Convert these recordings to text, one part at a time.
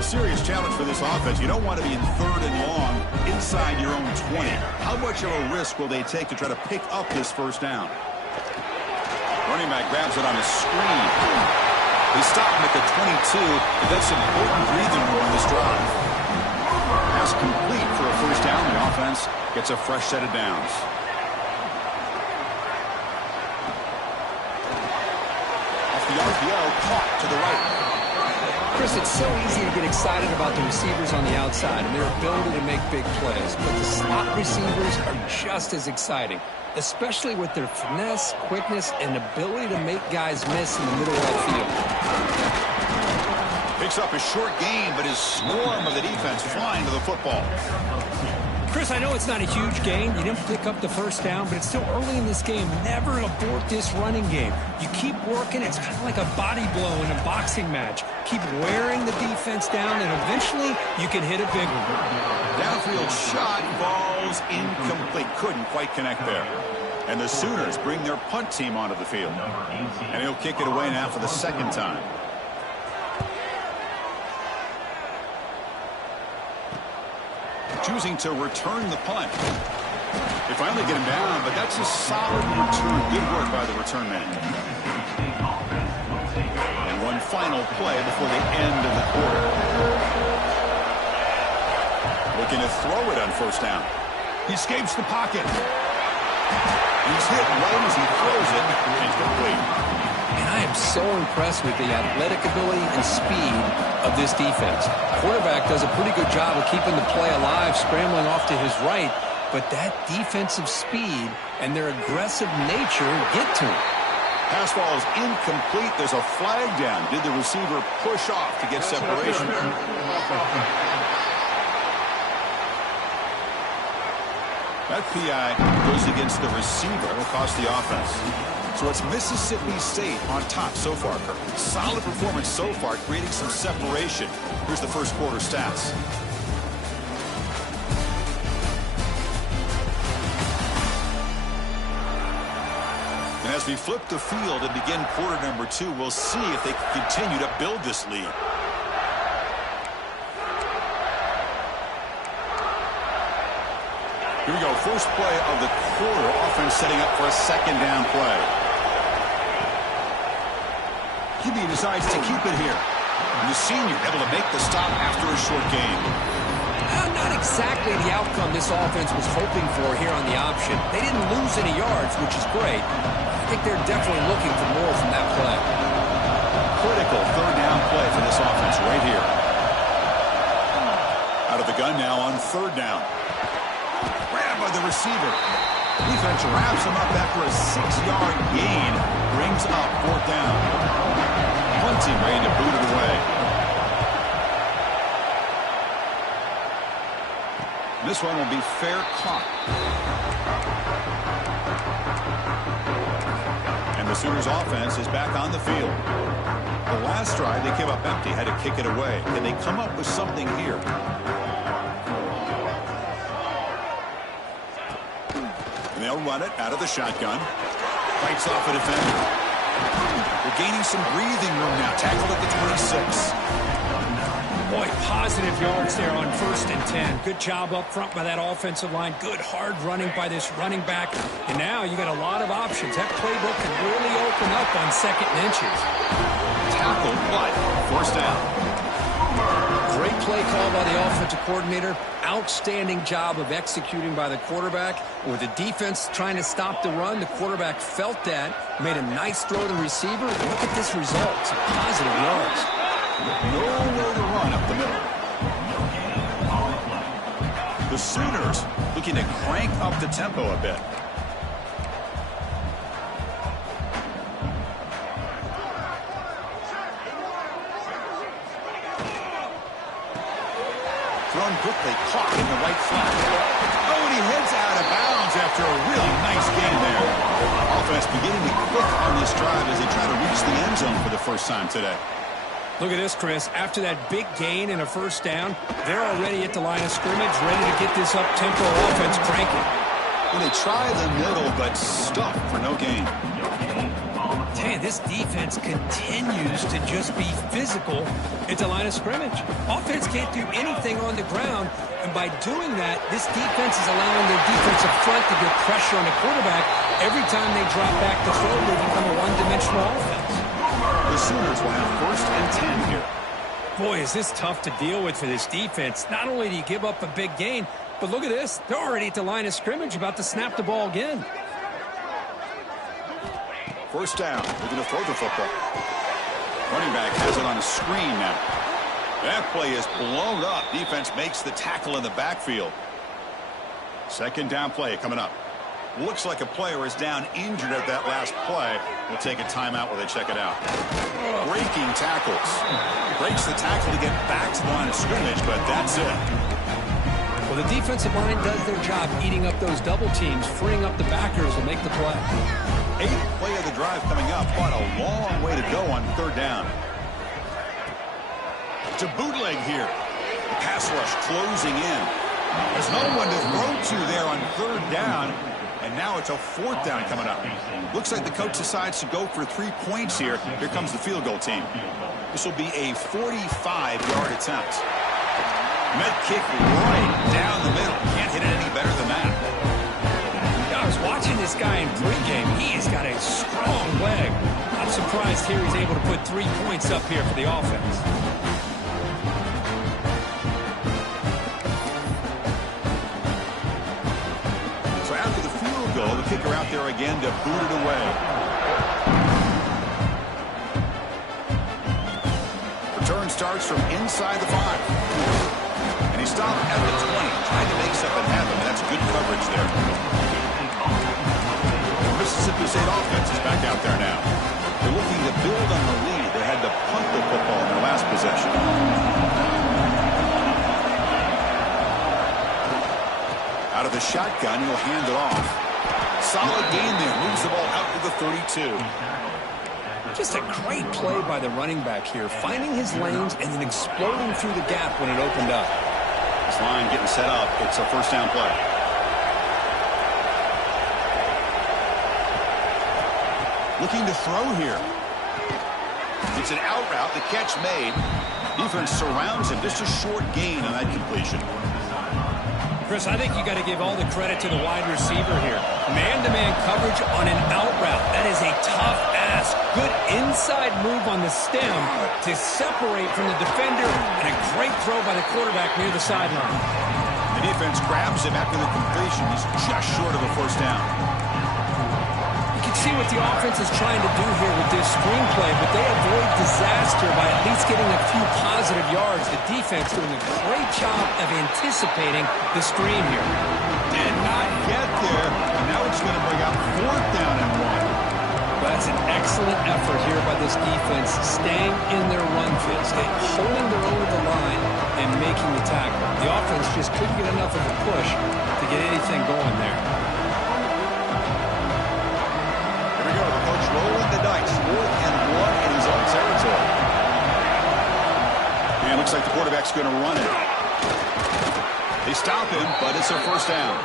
A serious challenge for this offense. You don't want to be in 3rd and long inside your own 20. How much of a risk will they take to try to pick up this first down? Running back grabs it on a screen. They stop him at the 22. That's important breathing room on this drive. Pass complete for a first down. The offense gets a fresh set of downs. Off the RPO, caught to the right. Chris, it's so easy to get excited about the receivers on the outside and their ability to make big plays, but the slot receivers are just as exciting, especially with their finesse, quickness, and ability to make guys miss in the middle of that field. Picks up a short gain, but his swarm of the defense flying to the football. Chris, I know it's not a huge gain. You didn't pick up the first down, but it's still early in this game. Never abort this running game. You keep working. It's kind of like a body blow in a boxing match. Keep wearing the defense down, and eventually you can hit a big one. Downfield shot, falls incomplete. Couldn't quite connect there. And the Sooners bring their punt team onto the field. And he'll kick it away now for the second time. Choosing to return the punt. They finally get him down, but that's a solid return. Good work by the return man. And one final play before the end of the quarter. Looking to throw it on first down. He escapes the pocket. He's hit right as he throws it. Incomplete. And I am so impressed with the athletic ability and speed of this defense. Quarterback does a pretty good job of keeping the play alive, scrambling off to his right, but that defensive speed and their aggressive nature get to him. Pass ball is incomplete. There's a flag down. Did the receiver push off to get separation? That PI goes against the receiver. It'll cost the offense. So it's Mississippi State on top so far, Kirk. Solid performance so far, creating some separation. Here's the first quarter stats. And as we flip the field and begin quarter number 2, we'll see if they can continue to build this lead. Here we go, first play of the quarter. Offense setting up for a second down play. QB decides to keep it here. And the senior able to make the stop after a short gain. Not exactly the outcome this offense was hoping for here on the option. They didn't lose any yards, which is great. I think they're definitely looking for more from that play. Critical third down play for this offense right here. Out of the gun now on third down. Grabbed by the receiver. Defense wraps him up after a 6-yard gain. Brings up fourth down. Punting ready to boot it away. This one will be fair caught. And the Sooners offense is back on the field. The last drive they came up empty, had to kick it away. Can they come up with something here? And they'll run it out of the shotgun. Fights off a defender. They're gaining some breathing room now. Tackled at the 26. Boy, positive yards there on 1st and 10. Good job up front by that offensive line. Good hard running by this running back. And now you got a lot of options. That playbook can really open up on 2nd and inches. Tackled, but first down. Great play call by the offensive coordinator. Outstanding job of executing by the quarterback. With the defense trying to stop the run, the quarterback felt that, made a nice throw to the receiver. Look at this result. Some positive yards. Nowhere to run up the middle. The Sooners looking to crank up the tempo a bit. Thrown quickly, caught in the right flat. Oh, and he heads out of bounds after a really nice gain there. Offense beginning to click on this drive as they try to reach the end zone for the first time today. Look at this, Chris. After that big gain and a first down, they're already at the line of scrimmage, ready to get this up-tempo offense cranking. Well, they try the middle, but stuffed for no gain. Hey, this defense continues to just be physical at the line of scrimmage. Offense can't do anything on the ground, and by doing that, this defense is allowing their defensive front to get pressure on the quarterback. Every time they drop back to throw, they become a one-dimensional offense. The Sooners will have 1st and 10 here. Boy, is this tough to deal with for this defense. Not only do you give up a big gain, but look at this. They're already at the line of scrimmage, about to snap the ball again. 1st down. They're going to throw the football. Running back has it on a screen now. That play is blown up. Defense makes the tackle in the backfield. 2nd down play coming up. Looks like a player is down injured at that last play. We'll take a timeout while they check it out. Breaking tackles. Breaks the tackle to get back to the line of scrimmage, but that's it. Well, the defensive line does their job eating up those double teams, freeing up the backers to make the play. 8th play of the drive coming up. Quite a long way to go on 3rd down. To bootleg here. The pass rush closing in. There's no one to throw to there on 3rd down. And now it's a 4th down coming up. Looks like the coach decides to go for 3 points here. Here comes the field goal team. This will be a 45-yard attempt. Met kick right down the middle. Can't hit it any better than that. I was watching this guy in pregame. He has got a strong leg. I'm surprised here he's able to put 3 points up here for the offense. So after the field goal, the kicker out there again to boot it away. Return starts from inside the 5. And he stopped at the 20. Trying to make something happen. That's good coverage there. Mississippi State offense is back out there now. They're looking to build on the lead. They had to punt the football in their last possession. Out of the shotgun, he'll hand it off. Solid gain there. Moves the ball out to the 32. Just a great play by the running back here, finding his lanes and then exploding through the gap when it opened up. This line getting set up. It's a 1st down play. Looking to throw here. It's an out route. The catch made. Defense surrounds him. Just a short gain on that completion. Chris, I think you got to give all the credit to the wide receiver here. Man-to-man coverage on an out route. That is a tough ask. Good inside move on the stem to separate from the defender, and a great throw by the quarterback near the sideline. The defense grabs him after the completion. He's just short of a 1st down. You can see what the offense is trying to do here with this screenplay, but they avoid disaster by at least getting a few positive yards. The defense doing a great job of anticipating the screen here. Did not get there, and now it's going to bring up 4th down and 1. Well, that's an excellent effort here by this defense, staying in their run phase, holding their own at the line and making the tackle. The offense just couldn't get enough of a push to get anything going there. Rolling the dice, 4th and 1 in his own territory. And it looks like the quarterback's going to run it. They stop him, but it's a 1st down.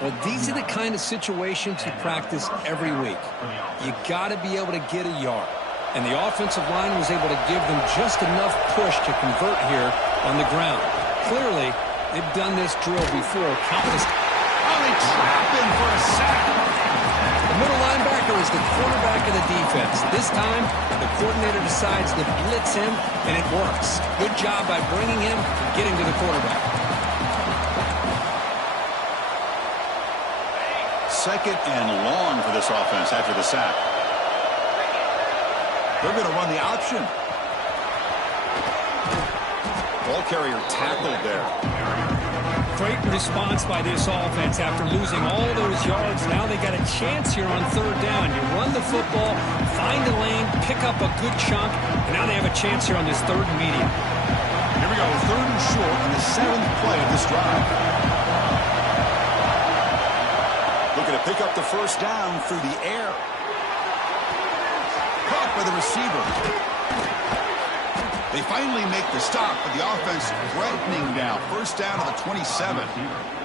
Well, these are the kind of situations you practice every week. You got to be able to get a yard. And the offensive line was able to give them just enough push to convert here on the ground. Clearly, they've done this drill before. Countless. Oh, they trap him for a sack. The middle linebacker is the quarterback of the defense. This time, the coordinator decides to blitz him, and it works. Good job by bringing him and getting to the quarterback. 2nd and long for this offense after the sack. They're going to run the option. Ball carrier tackled there. Great response by this offense after losing all those yards. Now they got a chance here on 3rd down. You run the football, find a lane, pick up a good chunk, and now they have a chance here on this 3rd and medium. Here we go, 3rd and short on the 7th play of this drive. Looking to pick up the 1st down through the air. Caught by the receiver. They finally make the stop, but the offense threatening now. First down to the 27.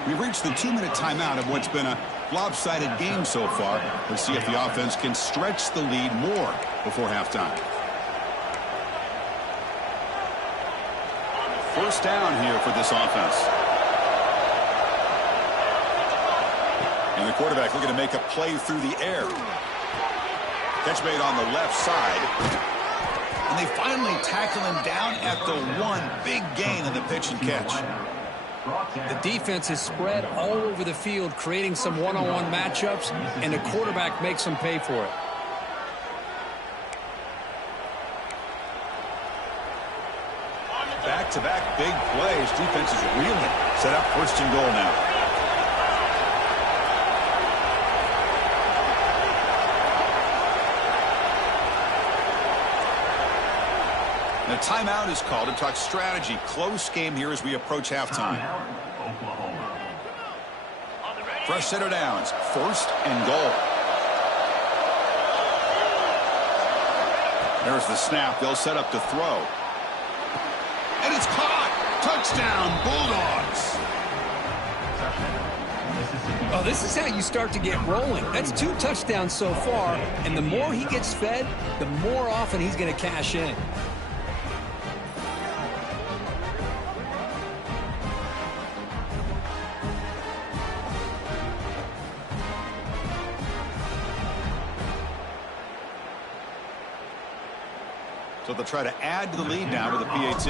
We've reached the 2-minute timeout of what's been a lopsided game so far. Let's see if the offense can stretch the lead more before halftime. First down here for this offense. And the quarterback looking to make a play through the air. Catch made on the left side. And they finally tackle him down at the 1. Big gain in the pitch and catch. The defense is spread all over the field, creating some one-on-one matchups, and the quarterback makes them pay for it. Back-to-back big plays. Defense is reeling. Set up first and goal now. The timeout is called to talk strategy. Close game here as we approach halftime. Fresh set of downs. First and goal. There's the snap. They'll set up to throw. And it's caught. Touchdown, Bulldogs. Oh, this is how you start to get rolling. That's 2 touchdowns so far, and the more he gets fed, the more often he's going to cash in. So they'll try to add to the lead now with a PAT.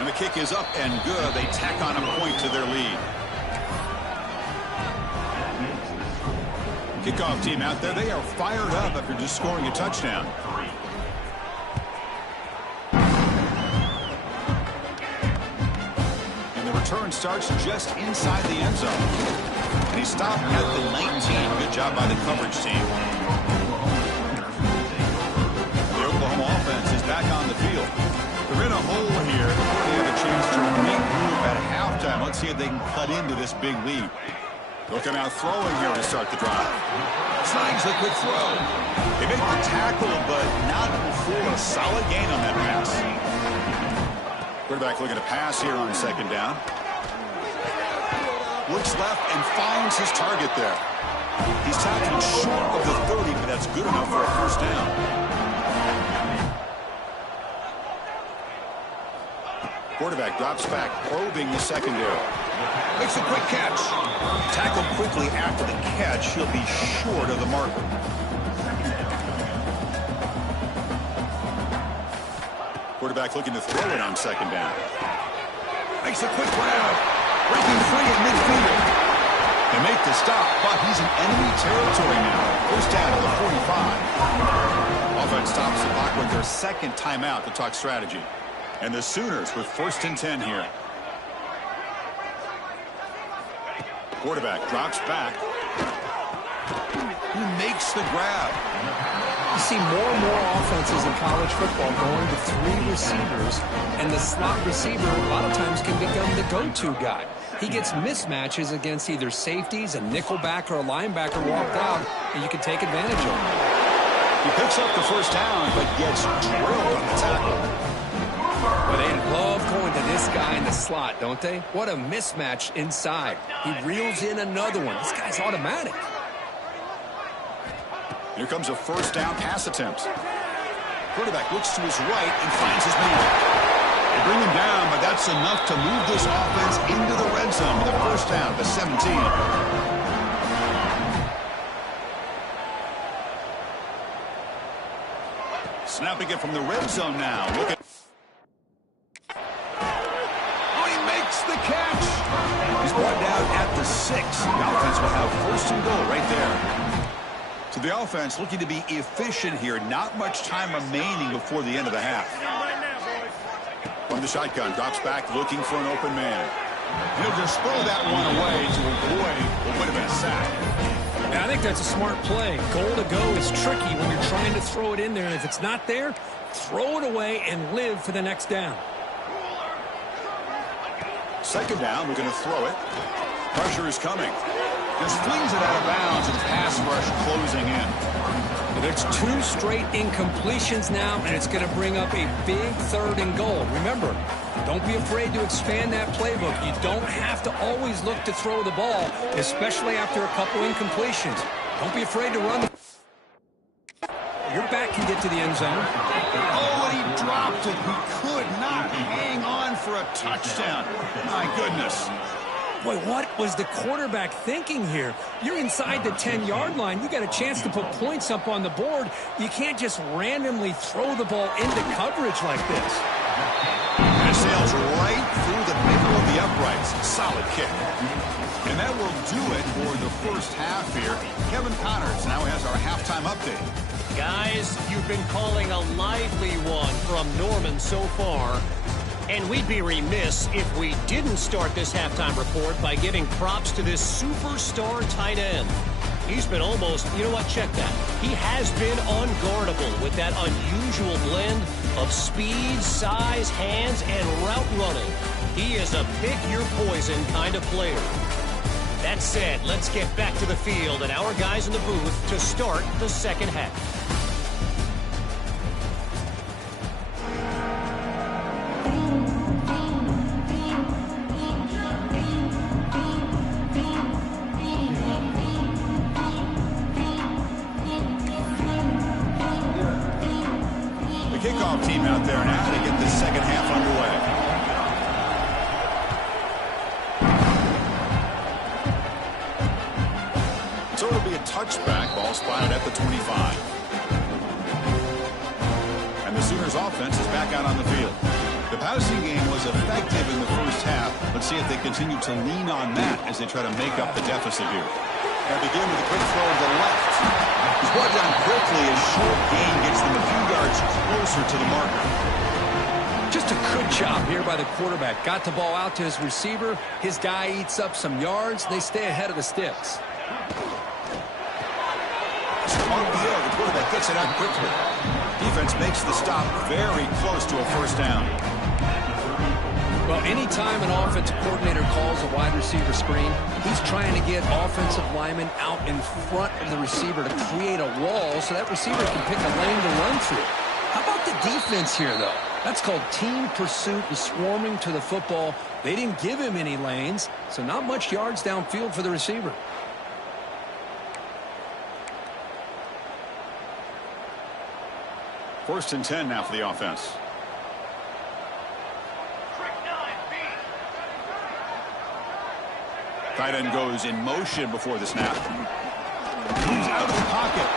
And the kick is up and good. They tack on a point to their lead. Kickoff team out there. They are fired up after just scoring a touchdown. And the return starts just inside the end zone. And he stopped at the 19. Good job by the coverage team. Offense is back on the field. They're in a hole here. They have a chance to regroup at halftime. Let's see if they can cut into this big lead. Looking out throwing here to start the drive. Snags a quick throw. They make the tackle, but not before a solid gain on that pass. Quarterback looking to pass here on second down. Looks left and finds his target there. He's tackled short of the 30, but that's good enough for a first down. Quarterback drops back, probing the secondary. Makes a quick catch. Tackled quickly after the catch. He'll be short of the marker. Quarterback looking to throw it on second down. Makes a quick grab. Breaking free at midfield. They make the stop, but he's in enemy territory now. First down to the 45. Offense stops the clock with their second timeout to talk strategy. And the Sooners with first and 10 here. Quarterback drops back. He makes the grab. You see more and more offenses in college football going to 3 receivers, and the slot receiver a lot of times can become the go-to guy. He gets mismatches against either safeties, a nickelback, or a linebacker walked out, and you can take advantage of it. He picks up the first down, but gets drilled on the tackle. Well, they love going to this guy in the slot, don't they? What a mismatch inside. He reels in another one. This guy's automatic. Here comes a first down pass attempt. Quarterback looks to his right and finds his man. They bring him down, but that's enough to move this offense into the red zone with a first down, the 17. Snapping it from the red zone now. Look at. Oh, he makes the catch. He's brought down at the 6. The offense will have first and goal right there. So the offense looking to be efficient here. Not much time remaining before the end of the half. From the shotgun, drops back looking for an open man. He'll just throw that one away to avoid what would have been a sack. And I think that's a smart play. Goal to go is tricky when you're trying to throw it in there, and if it's not there, throw it away and live for the next down. Second down, we're going to throw it. Pressure is coming. Just flings it out of bounds and pass rush closing in. And It's 2 straight incompletions now, and it's going to bring up a big 3rd and goal. Remember, don't be afraid to expand that playbook. You don't have to always look to throw the ball, especially after a couple incompletions. Don't be afraid to run. Your back can get to the end zone. Oh, and he dropped it. He could not hang on for a touchdown. My goodness. Boy, what was the quarterback thinking here? You're inside the 10-yard line. You got a chance to put points up on the board. You can't just randomly throw the ball into coverage like this. And it sails right through the middle of the uprights. Solid kick. And that will do it for the first half here. Kevin Connors now has our halftime update. Guys, you've been calling a lively one from Norman so far. And we'd be remiss if we didn't start this halftime report by giving props to this superstar tight end. He's been almost, you know what, check that. He has been unguardable with that unusual blend of speed, size, hands, and route running. He is a pick-your-poison kind of player. That said, let's get back to the field and our guys in the booth to start the second half. Kickoff team out there now to get this second half underway. So it'll be a touchback, ball spotted at the 25. And the Sooners offense is back out on the field. The passing game was effective in the first half. Let's see if they continue to lean on that as they try to make up the deficit here. They begin with a quick throw to the left. He's brought down quickly. A short gain gets them a few yards closer to the marker. Just a good job here by the quarterback. Got the ball out to his receiver. His guy eats up some yards. They stay ahead of the sticks. RPO, the quarterback gets it out quickly. Defense makes the stop very close to a first down. Well, anytime an offensive coordinator calls a wide receiver screen, he's trying to get offensive linemen out in front of the receiver to create a wall so that receiver can pick a lane to run through. How about the defense here, though? That's called team pursuit and swarming to the football. They didn't give him any lanes, so not much yards downfield for the receiver. First and 10 now for the offense. Tight end goes in motion before the snap. Moves out of the pocket.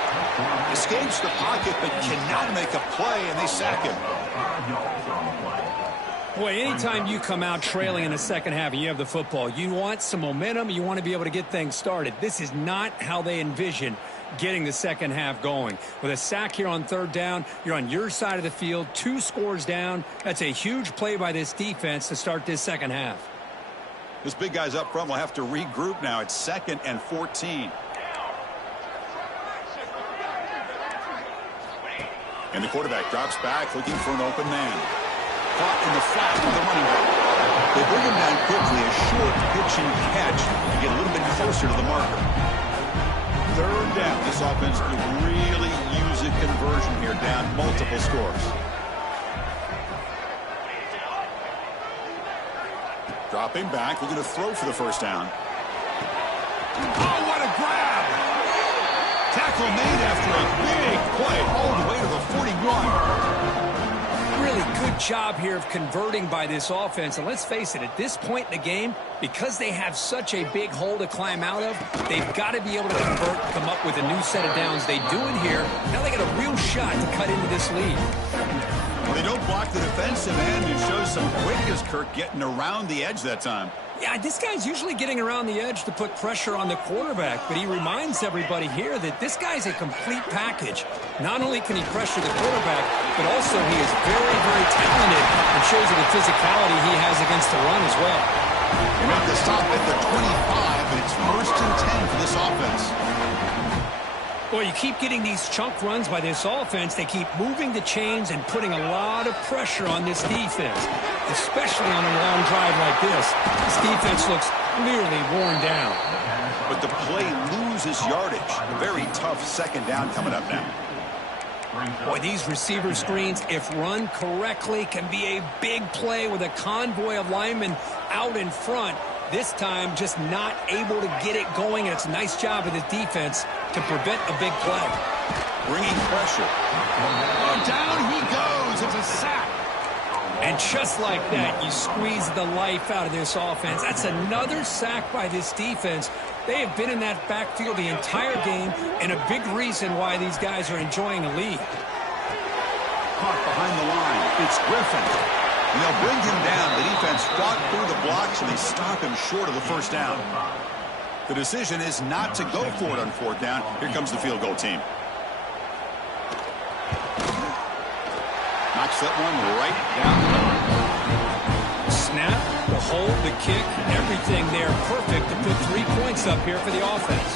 Escapes the pocket, but cannot make a play, and they sack him. Boy, anytime you come out trailing in the second half and you have the football, you want some momentum. You want to be able to get things started. This is not how they envision getting the second half going. With a sack here on third down, you're on your side of the field, 2 scores down. That's a huge play by this defense to start this second half. This big guy's up front will have to regroup now. It's 2nd and 14. And the quarterback drops back looking for an open man. Caught in the flat by the running back. They bring him down quickly. A short pitch and catch to get a little bit closer to the marker. Third down. This offense could really use a conversion here, down multiple scores. Dropping back, looking to throw for the first down. Oh, what a grab! Tackle made after a big play all the way to the 41. Really good job here of converting by this offense. And let's face it, at this point in the game, because they have such a big hole to climb out of, they've got to be able to convert and come up with a new set of downs. They do it here. Now they got a real shot to cut into this lead. Well, they don't block the defensive end, who shows some quickness, Kirk, getting around the edge that time. Yeah, this guy's usually getting around the edge to put pressure on the quarterback, but he reminds everybody here that this guy's a complete package. Not only can he pressure the quarterback, but also he is very, very talented and shows you the physicality he has against the run as well. They make the stop at the 25, and it's 1st and 10 for this offense. Boy, you keep getting these chunk runs by this offense. They keep moving the chains and putting a lot of pressure on this defense, especially on a long drive like this. This defense looks clearly worn down. But the play loses yardage. A very tough second down coming up now. Boy, these receiver screens, if run correctly, can be a big play with a convoy of linemen out in front. This time, just not able to get it going, and it's a nice job of the defense to prevent a big play. Bringing pressure. Oh, down he goes. It's a sack. And just like that, you squeeze the life out of this offense. That's another sack by this defense. They have been in that backfield the entire game, and a big reason why these guys are enjoying a lead. Caught behind the line. It's Griffin. And they'll bring him down. The defense fought through the blocks, and they stop him short of the first down. The decision is not to go for it on fourth down. Here comes the field goal team. Knocks that one right down the middle. Snap, the hold, the kick, everything there perfect to put 3 points up here for the offense.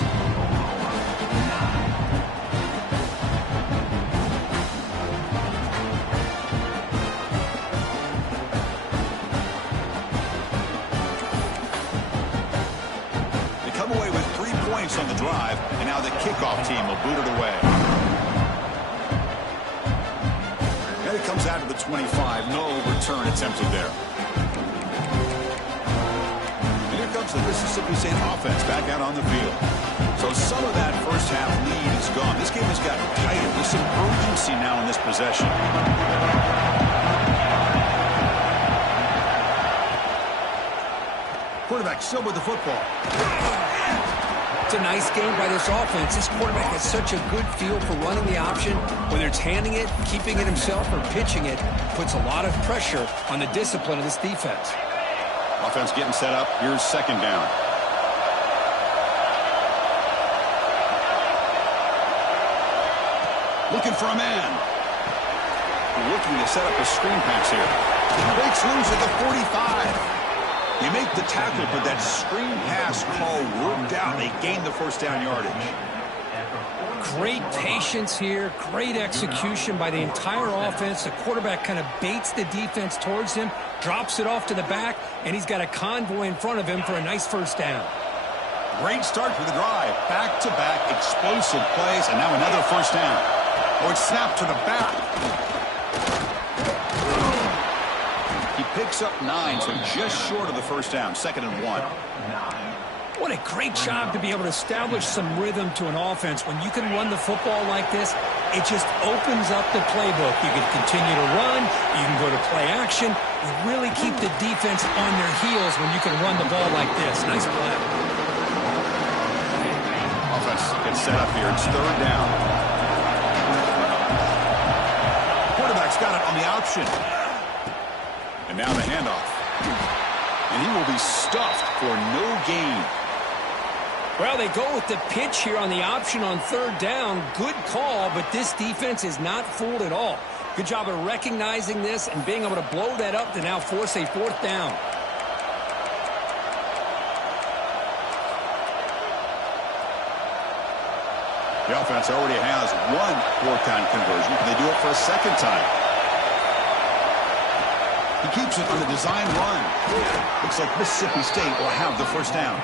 They come away with 3 points on the drive, and now the kickoff team will boot it away. And it comes out to the 25. No return attempted there. The Mississippi State offense back out on the field. So some of that first half lead is gone. This game has gotten tighter. There's some urgency now in this possession. Quarterback still with the football. It's a nice game by this offense. This quarterback has such a good feel for running the option. Whether it's handing it, keeping it himself, or pitching it, puts a lot of pressure on the discipline of this defense. Offense getting set up. Here's second down. Looking for a man. Looking to set up a screen pass here. Breaks loose at the 45. You make the tackle, but that screen pass call worked out. They gained the first down yardage. Great patience here, great execution by the entire offense. The quarterback kind of baits the defense towards him, drops it off to the back, and he's got a convoy in front of him for a nice first down. Great start for the drive. Back-to-back explosive plays, and now another first down. Oh, it's snapped to the back. He picks up 9, so just short of the first down. 2nd and 1. What a great job to be able to establish some rhythm to an offense. When you can run the football like this, it just opens up the playbook. You can continue to run. You can go to play action. You really keep the defense on their heels when you can run the ball like this. Nice play. Offense gets set up here. It's 3rd down. Quarterback's got it on the option. And now the handoff. And he will be stuffed for no gain. Well, they go with the pitch here on the option on 3rd down. Good call, but this defense is not fooled at all. Good job of recognizing this and being able to blow that up to now force a 4th down. The offense already has 1 4th down conversion. Can they do it for a 2nd time? He keeps it on the design run. Looks like Mississippi State will have the first down.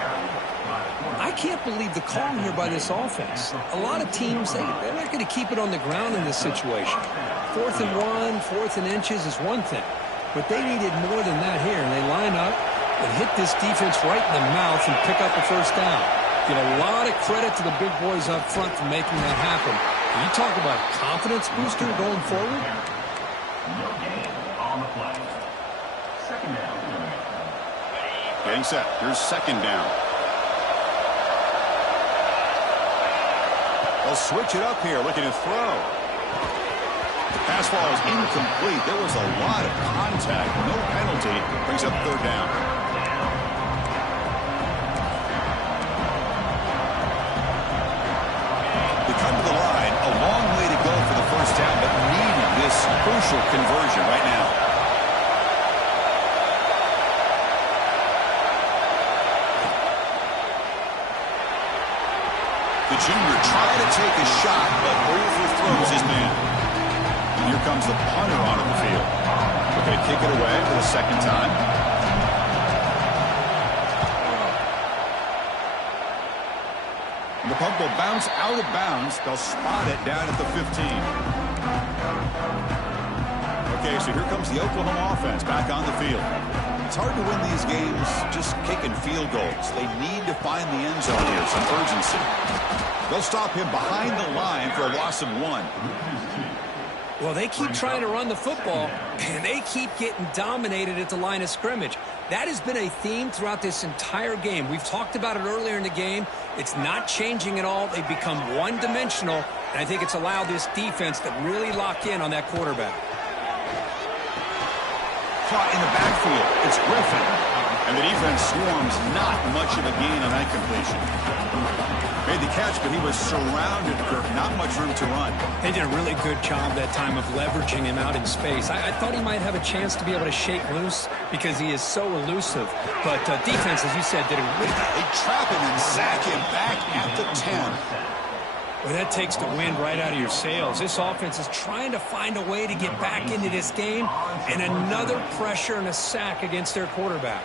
I can't believe the call here by this offense. A lot of teams, they're not going to keep it on the ground in this situation. 4th and 1, 4th and inches is one thing. But they needed more than that here. And they line up and hit this defense right in the mouth and pick up the first down. Give a lot of credit to the big boys up front for making that happen. Can you talk about a confidence booster going forward? Getting set. Here's 2nd down. They'll switch it up here, looking to throw. The pass ball is incomplete. There was a lot of contact. No penalty. Brings up 3rd down. They come to the line. A long way to go for the first down, but needing this crucial conversion right now. The junior trying to take a shot, but overthrows his man. And here comes the punter onto the field. They're going to kick it away for the 2nd time. And the punt will bounce out of bounds. They'll spot it down at the 15. Okay, so here comes the Oklahoma offense back on the field. It's hard to win these games just kicking field goals. They need to find the end zone here, some urgency. They'll stop him behind the line for a loss of 1. Well, they keep trying to run the football, and they keep getting dominated at the line of scrimmage. That has been a theme throughout this entire game. We've talked about it earlier in the game. It's not changing at all. They've become one-dimensional, and I think it's allowed this defense to really lock in on that quarterback. Caught in the backfield. It's Griffin. And the defense swarms, not much of a gain on that completion. Made the catch, but he was surrounded, Kirk. Not much room to run. They did a really good job that time of leveraging him out in space. I thought he might have a chance to be able to shake loose because he is so elusive. But defense, as you said, did a really... They trap him and sack him back at the 10. Well, that takes the wind right out of your sails. This offense is trying to find a way to get back into this game, and another pressure and a sack against their quarterback.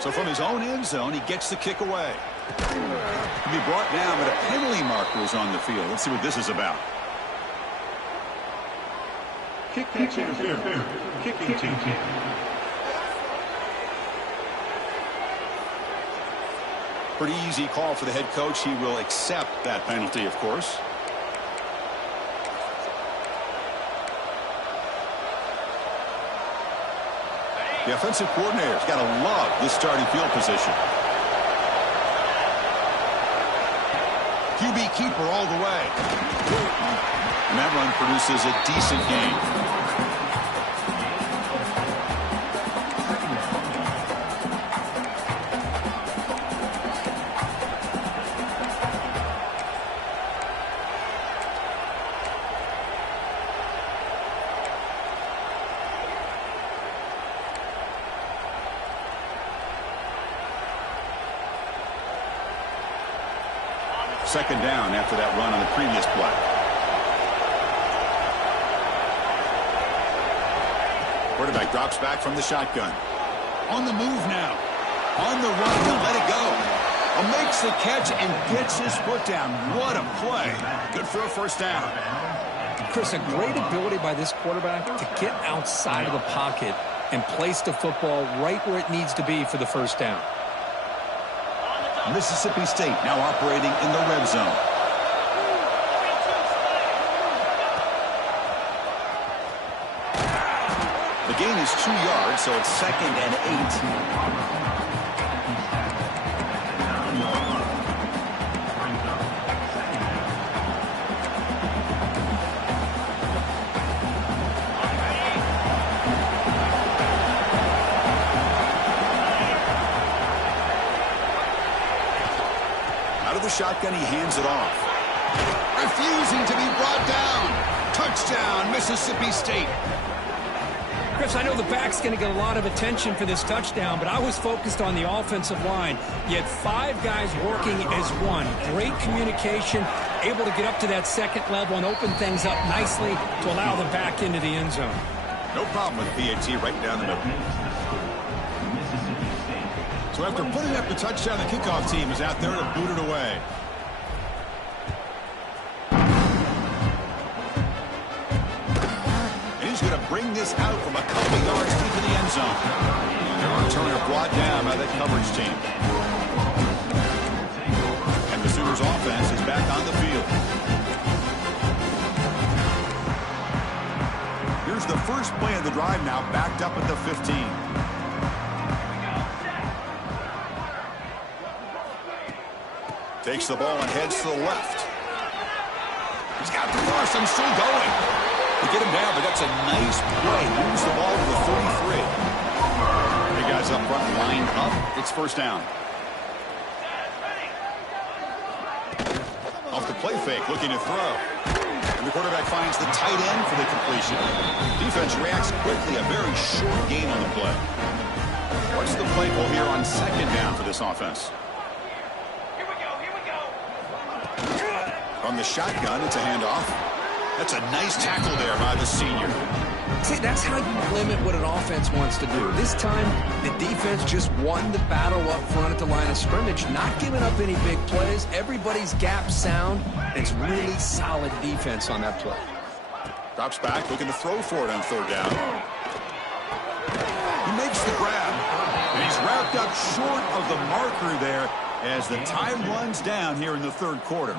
So from his own end zone, he gets the kick away. He'll be brought down, but a penalty marker is on the field. Let's see what this is about. Kick interference. Kicking team. Pretty easy call for the head coach. He will accept that penalty, of course. The offensive coordinator's got to love this starting field position. QB keeper all the way. And that run produces a decent gain. Second down after that run on the previous play. Quarterback drops back from the shotgun. On the move now. On the run, he'll let it go. Makes the catch and gets his foot down. What a play. Good for a first down. Chris, a great ability by this quarterback to get outside of the pocket and place the football right where it needs to be for the first down. Mississippi State now operating in the red zone. The gain is 2 yards, so it's 2nd and 8. Shotgun, he hands it off. Refusing to be brought down. Touchdown, Mississippi State. Chris, I know the back's going to get a lot of attention for this touchdown, but I was focused on the offensive line. You had 5 guys working as one. Great communication, able to get up to that second level and open things up nicely to allow the back into the end zone. No problem with PAT right down the middle. So after putting up the touchdown, the kickoff team is out there to boot it away. And he's going to bring this out from a couple yards into the end zone. Their returner brought down by that coverage team. And the Sooners offense is back on the field. Here's the first play of the drive now, backed up at the 15. Takes the ball and heads to the left. He's got the rush and still going. They get him down, but that's a nice play. Moves the ball to the 33. The guys up front lined up. It's first down. Off the play fake, looking to throw. And the quarterback finds the tight end for the completion. Defense reacts quickly. A very short gain on the play. What's the play call here on second down for this offense? From the shotgun, it's a handoff. That's a nice tackle there by the senior. See, that's how you limit what an offense wants to do. This time, the defense just won the battle up front at the line of scrimmage, not giving up any big plays. Everybody's gap sound. It's really solid defense on that play. Drops back, looking to throw for it on third down. He makes the grab. And he's wrapped up short of the marker there as the time runs down here in the third quarter.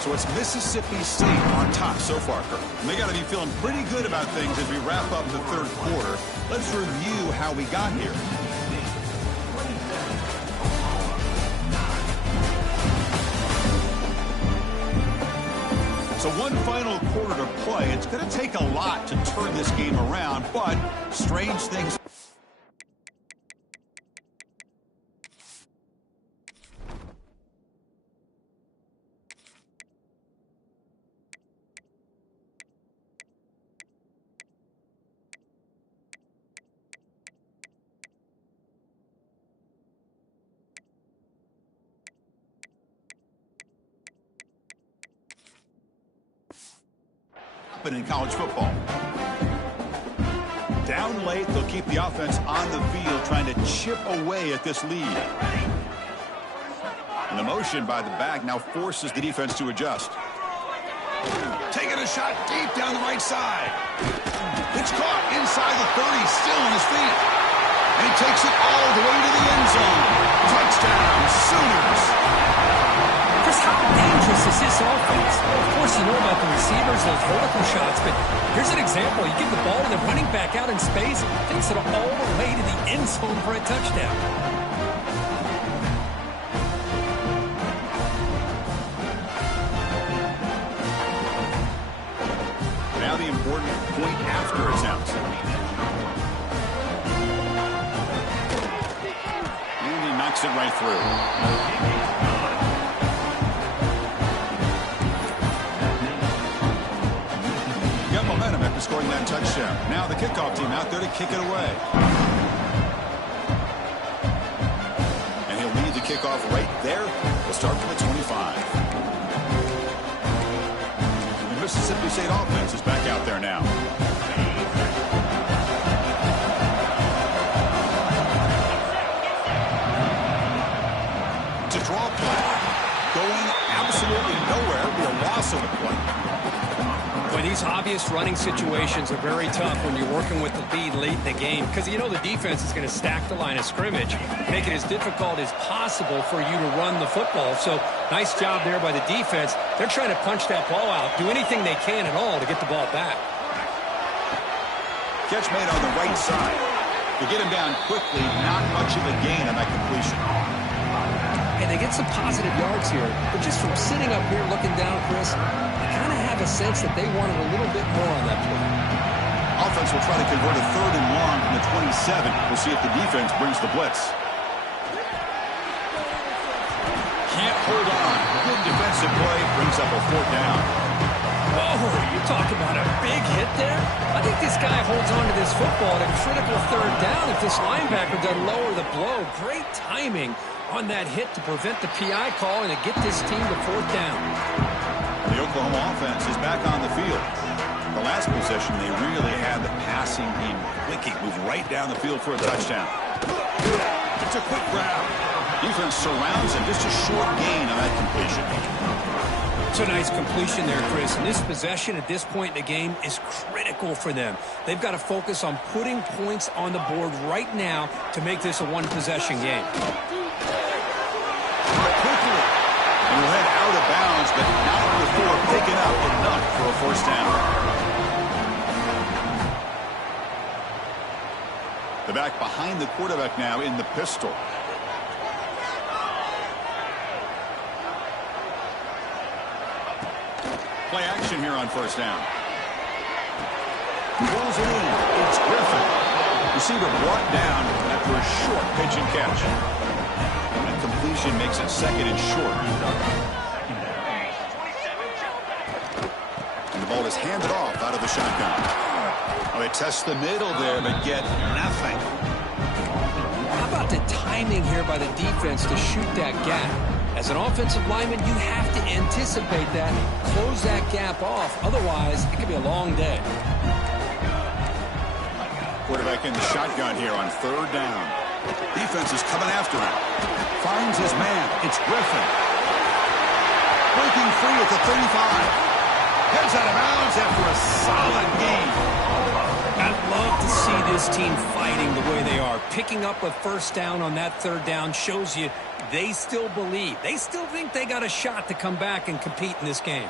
So it's Mississippi State on top so far, Kirk. And they got to be feeling pretty good about things as we wrap up the third quarter. Let's review how we got here. So one final quarter to play. It's going to take a lot to turn this game around, but strange things. In college football. Down late, they'll keep the offense on the field trying to chip away at this lead. And the motion by the back now forces the defense to adjust. Taking a shot deep down the right side. It's caught inside the 30, still on his feet. And he takes it all the way to the end zone. Touchdown, Sooners. Chris, how dangerous is this offense? Of course, you know about the receivers, those vertical shots, but here's an example. You give the ball to the running back out in space, takes it all the way to the end zone for a touchdown. Now the important point after attempt. And he knocks it right through. Momentum after scoring that touchdown. Now the kickoff team out there to kick it away. And he'll lead the kickoff right there. We'll start from the 25. The Mississippi State offense is back out there now. To draw play. Going absolutely nowhere. It'll be a loss of the play. Boy, these obvious running situations are very tough when you're working with the lead late in the game because you know the defense is going to stack the line of scrimmage, make it as difficult as possible for you to run the football. So nice job there by the defense. They're trying to punch that ball out, do anything they can at all to get the ball back. Catch made on the right side. To get him down quickly, not much of a gain on that completion. And they get some positive yards here, but just from sitting up here looking down, Chris, I kind of have a sense that they wanted a little bit more on that play. Offense will try to convert a third and long from the 27. We'll see if the defense brings the blitz. Can't hold on. Good defensive play. Brings up a fourth down. Oh, you talk about a big hit there. I think this guy holds on to this football at a critical third down if this linebacker doesn't lower the blow. Great timing on that hit to prevent the PI call and to get this team to fourth down. The Oklahoma offense is back on the field. The last possession, they really had the passing game clicking. Moved right down the field for a touchdown. It's a quick grab. Defense surrounds him. Just a short gain on that completion. It's a nice completion there, Chris. And this possession at this point in the game is critical for them. They've got to focus on putting points on the board right now to make this a one-possession game. Quickly. And he'll head out of bounds, but not before picking up enough for a first down. The back behind the quarterback now in the pistol. Play action here on first down. Throws it in. It's Griffin. Receiver brought down after a short pitch and catch. That completion makes it second and short. And the ball is handed off out of the shotgun. Oh, they test the middle there, but get nothing. How about the timing here by the defense to shoot that gap? As an offensive lineman, you have to anticipate that, close that gap off. Otherwise, it could be a long day. Quarterback in the shotgun here on third down. Defense is coming after him. Finds his man. It's Griffin. Breaking free at the 35. goes out of bounds after a solid gain. I'd love to see this team fighting the way they are. Picking up a first down on that third down shows you they still believe. They still think they got a shot to come back and compete in this game.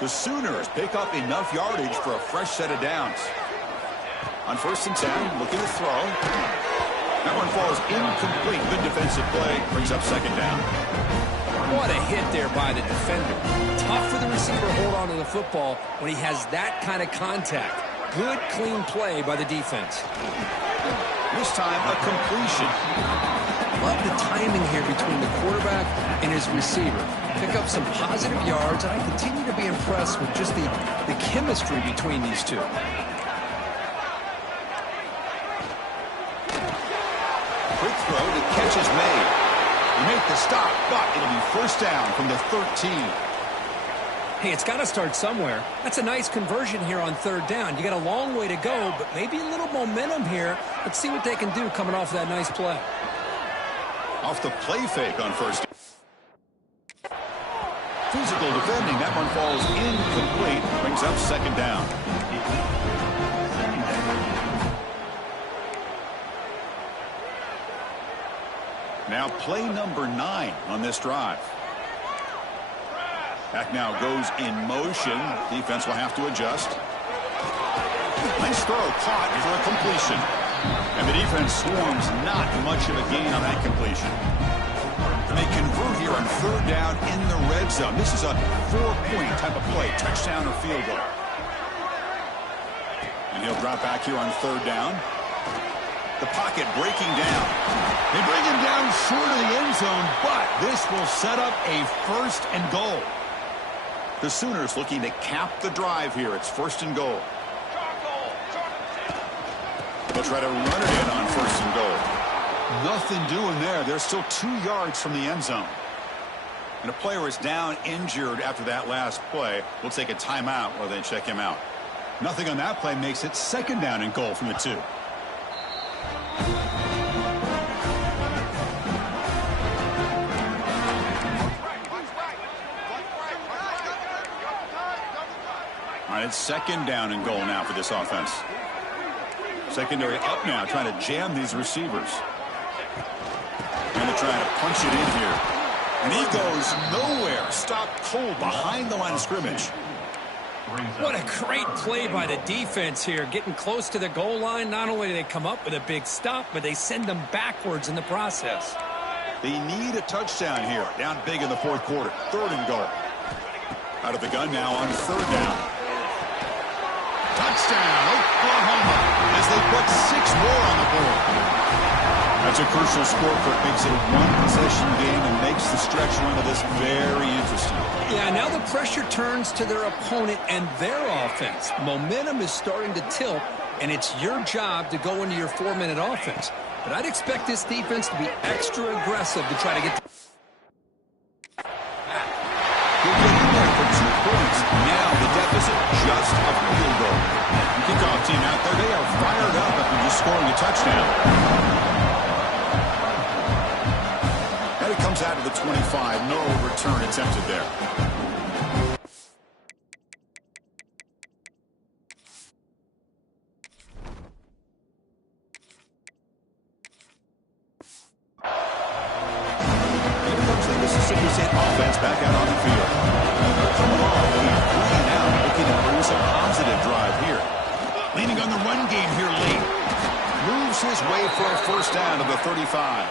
The Sooners pick up enough yardage for a fresh set of downs. On 1st and 10, looking to throw. That one falls incomplete. Good defensive play. Brings up 2nd down. What a hit there by the defender. Tough for the receiver to hold on to the football when he has that kind of contact. Good, clean play by the defense. This time, a completion. Love the timing here between the quarterback and his receiver. Pick up some positive yards, and I continue to be impressed with just the chemistry between these two. Quick throw, the catch is made. They make the stop, but it'll be 1st down from the 13. Hey, it's got to start somewhere. That's a nice conversion here on 3rd down. You got a long way to go, but maybe a little momentum here. Let's see what they can do coming off that nice play. Off the play fake on 1st. Physical defending. That one falls incomplete. Brings up 2nd down. Now play number 9 on this drive. Back now goes in motion. Defense will have to adjust. Nice throw, caught for a completion. And the defense swarms not much of a gain on that completion. And they convert here on 3rd down in the red zone. This is a 4-point type of play, touchdown or field goal. And he'll drop back here on 3rd down. The pocket breaking down. They bring him down short of the end zone, but this will set up a 1st and goal. The Sooners looking to cap the drive here. It's 1st and goal. They'll try to run it in on 1st and goal. Nothing doing there. They're still 2 yards from the end zone. And a player is down injured after that last play. We'll take a timeout while they check him out. Nothing on that play makes it 2nd down and goal from the 2. All right, it's 2nd down and goal now for this offense. Secondary up now, trying to jam these receivers. And they're trying to punch it in here. And he goes nowhere. Stopped cold behind the line of scrimmage. What a great play by the defense here. Getting close to the goal line, not only do they come up with a big stop, but they send them backwards in the process. They need a touchdown here. Down big in the 4th quarter. 3rd and goal. Out of the gun now on 3rd down. Touchdown, Oklahoma, as they put 6 more on the board. That's a crucial score for it. Makes it a 1-possession game and makes the stretch run of this very interesting. Yeah, now the pressure turns to their opponent and their offense. Momentum is starting to tilt, and it's your job to go into your 4-minute offense. But I'd expect this defense to be extra aggressive to try to get... He'll get in there for 2 points. Now the deficit just a field goal. The kickoff team out there, they are fired up after just scoring a touchdown. And it comes out of the 25. No return attempted there. Here comes the Mississippi State offense back out on the field. They're coming off with a 3-and-out, looking to produce a positive drive here. Leaning on the run game here late. Moves his way for a 1st down to the 35.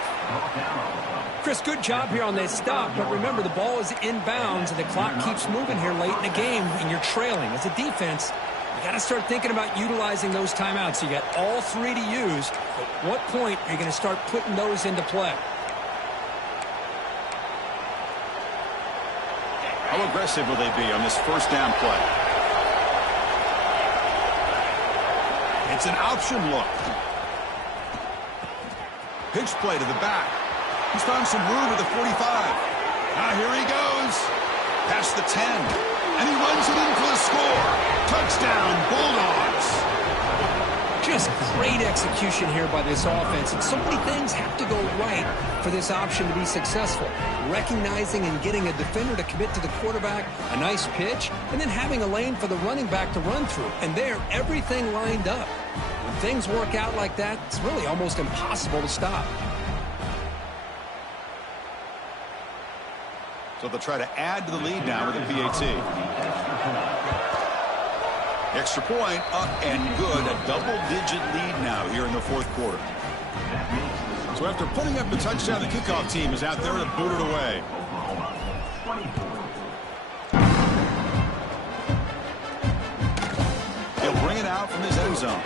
Chris, good job here on that stop, but remember the ball is inbounds and the clock keeps moving here late in the game and you're trailing. As a defense, you got to start thinking about utilizing those timeouts. You got all 3 to use. At what point are you going to start putting those into play? How aggressive will they be on this 1st down play? It's an option look. Pitch play to the back. He's found some room at the 45. Now here he goes. Past the 10. And he runs it in for the score. Touchdown, Bulldogs. Just great execution here by this offense. And so many things have to go right for this option to be successful. Recognizing and getting a defender to commit to the quarterback, a nice pitch, and then having a lane for the running back to run through. And there, everything lined up. When things work out like that, it's really almost impossible to stop. So they'll try to add to the lead now with a PAT. Extra point, up and good. A double-digit lead now here in the fourth quarter. So after putting up the touchdown, the kickoff team is out there to boot it away. He'll bring it out from his end zone.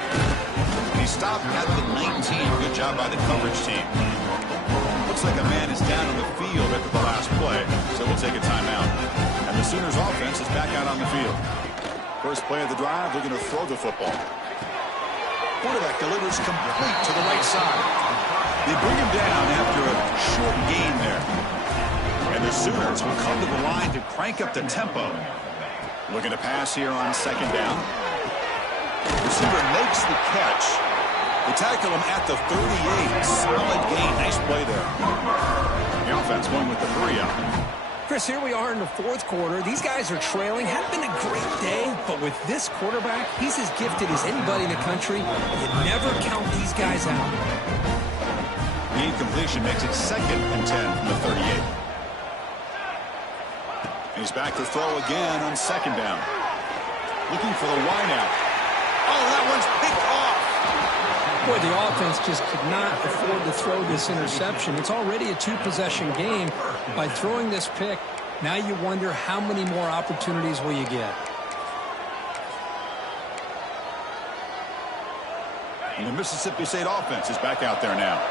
And he stopped at the 19. Good job by the coverage team. Looks like a man is down on the field after the last play, so we'll take a timeout. And the Sooners offense is back out on the field. First play of the drive, they're going to throw the football. Quarterback delivers complete to the right side. They bring him down after a short gain there. And the Sooners will come to the line to crank up the tempo. Looking to pass here on second down. Receiver makes the catch. They tackle him at the 38. Solid gain. Nice play there. The offense going with the 3-out. Chris, here we are in the fourth quarter. These guys are trailing. Hadn't been a great day, but with this quarterback, he's as gifted as anybody in the country. You never count these guys out. The incompletion makes it 2nd and 10 from the 38. He's back to throw again on second down. Looking for the wideout. Oh, that one's picked off. Boy, the offense just could not afford to throw this interception. It's already a two-possession game. By throwing this pick, now you wonder how many more opportunities will you get. And the Mississippi State offense is back out there now.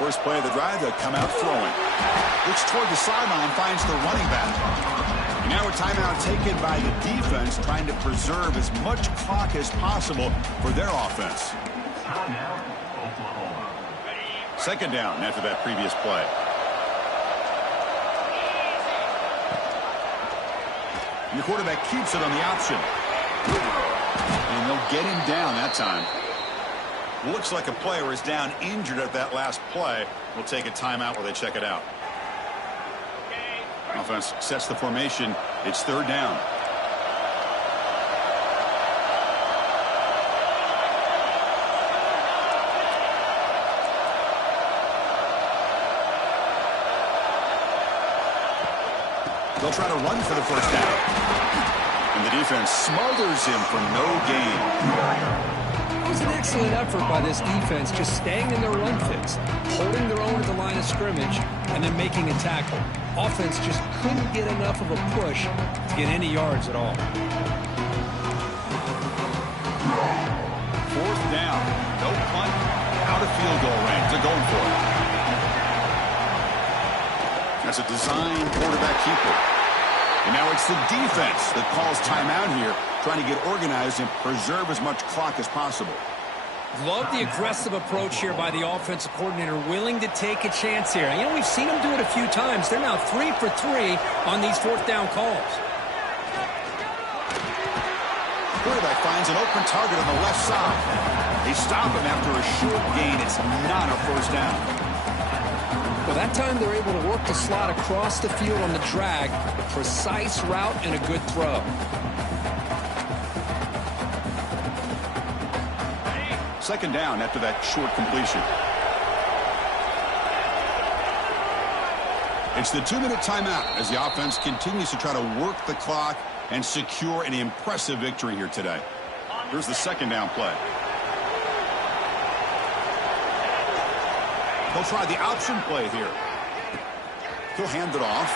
First play of the drive, they'll come out throwing. Looks toward the sideline, finds the running back. Now a timeout taken by the defense, trying to preserve as much clock as possible for their offense. Second down after that previous play. Your quarterback keeps it on the option. And they'll get him down that time. Looks like a player is down injured at that last play. We'll take a timeout while they check it out. Offense sets the formation. It's third down. They'll try to run for the first down. And the defense smothers him for no gain. It was an excellent effort by this defense, just staying in their run fix, holding their own at the line of scrimmage, and then making a tackle. Offense just couldn't get enough of a push to get any yards at all. Fourth down. No punt. Out of field goal range. They're going for it. That's a design quarterback keeper. And now it's the defense that calls timeout here, trying to get organized and preserve as much clock as possible. Love the aggressive approach here by the offensive coordinator, willing to take a chance here. You know, we've seen them do it a few times. They're now 3 for 3 on these fourth down calls. Quarterback finds an open target on the left side. They stop him after a short gain. It's not a first down. Well, that time they're able to work the slot across the field on the drag. A precise route and a good throw. Second down after that short completion. It's the 2-minute timeout as the offense continues to try to work the clock and secure an impressive victory here today. Here's the second down play. They'll try the option play here. He'll hand it off.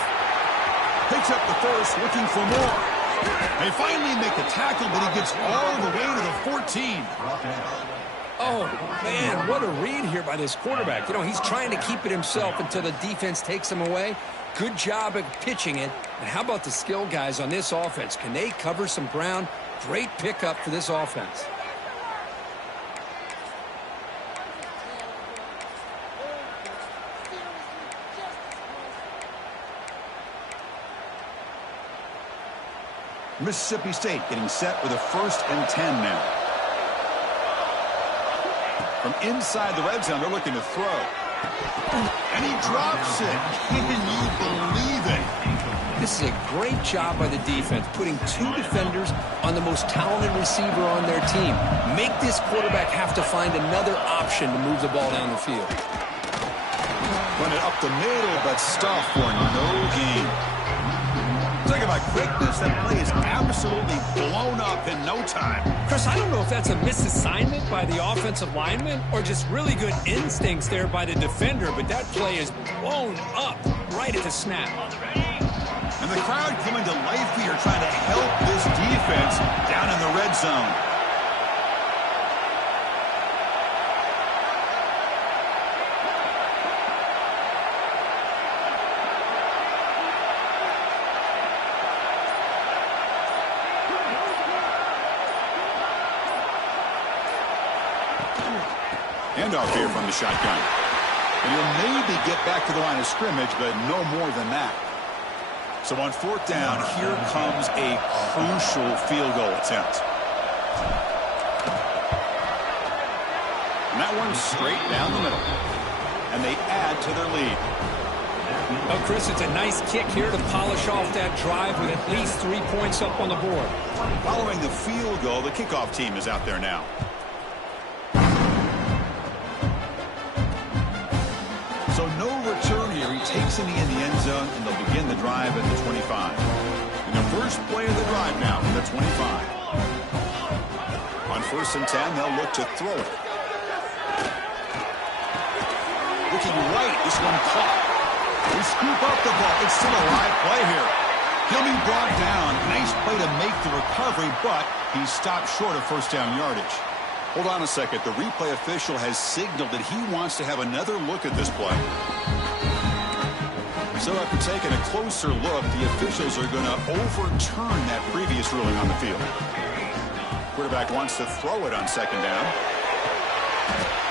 Picks up the first, looking for more. They finally make the tackle, but he gets all the way to the 14. Oh, man, what a read here by this quarterback. You know, he's trying to keep it himself until the defense takes him away. Good job at pitching it. And how about the skill guys on this offense? Can they cover some ground? Great pickup for this offense. Mississippi State getting set with a 1st and 10 now. From inside the red zone, they're looking to throw. And he drops it. Can you believe it? This is a great job by the defense, putting 2 defenders on the most talented receiver on their team. Make this quarterback have to find another option to move the ball down the field. Run it up the middle, but stuff for no gain. Talk about quickness. That play is absolutely blown up in no time. Chris, I don't know if that's a misassignment by the offensive lineman or just really good instincts there by the defender, but that play is blown up right at the snap. And the crowd coming to life here trying to help this defense down in the red zone. Handoff here from the shotgun. And he'll maybe get back to the line of scrimmage, but no more than that. So on 4th down, here comes a crucial field goal attempt. And that one's straight down the middle. And they add to their lead. Oh, Chris, it's a nice kick here to polish off that drive with at least 3 points up on the board. Following the field goal, the kickoff team is out there now. So no return here. He takes it in the end zone, and they'll begin the drive at the 25. And the first play of the drive now from the 25. On 1st and 10, they'll look to throw it. Looking right, this one caught. They scoop up the ball. It's still a live play here. He'll be brought down. Nice play to make the recovery, but he stopped short of 1st down yardage. Hold on a second. The replay official has signaled that he wants to have another look at this play. So after taking a closer look, the officials are going to overturn that previous ruling on the field. Quarterback wants to throw it on 2nd down.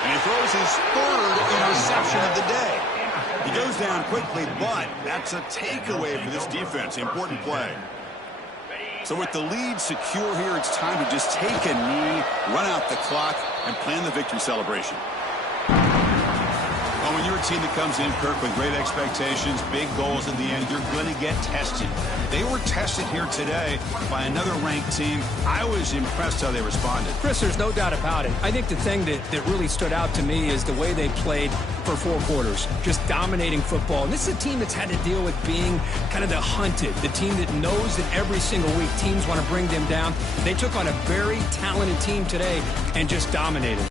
And he throws his 3rd interception of the day. He goes down quickly, but that's a takeaway for this defense. Important play. So with the lead secure here, it's time to just take a knee, run out the clock, and plan the victory celebration. Oh, when you're a team that comes in, Kirk, with great expectations, big goals at the end, you're going to get tested. They were tested here today by another ranked team. I was impressed how they responded. Chris, there's no doubt about it. I think the thing that really stood out to me is the way they played for 4 quarters, just dominating football. And this is a team that's had to deal with being kind of the hunted, the team that knows that every single week teams want to bring them down. They took on a very talented team today and just dominated.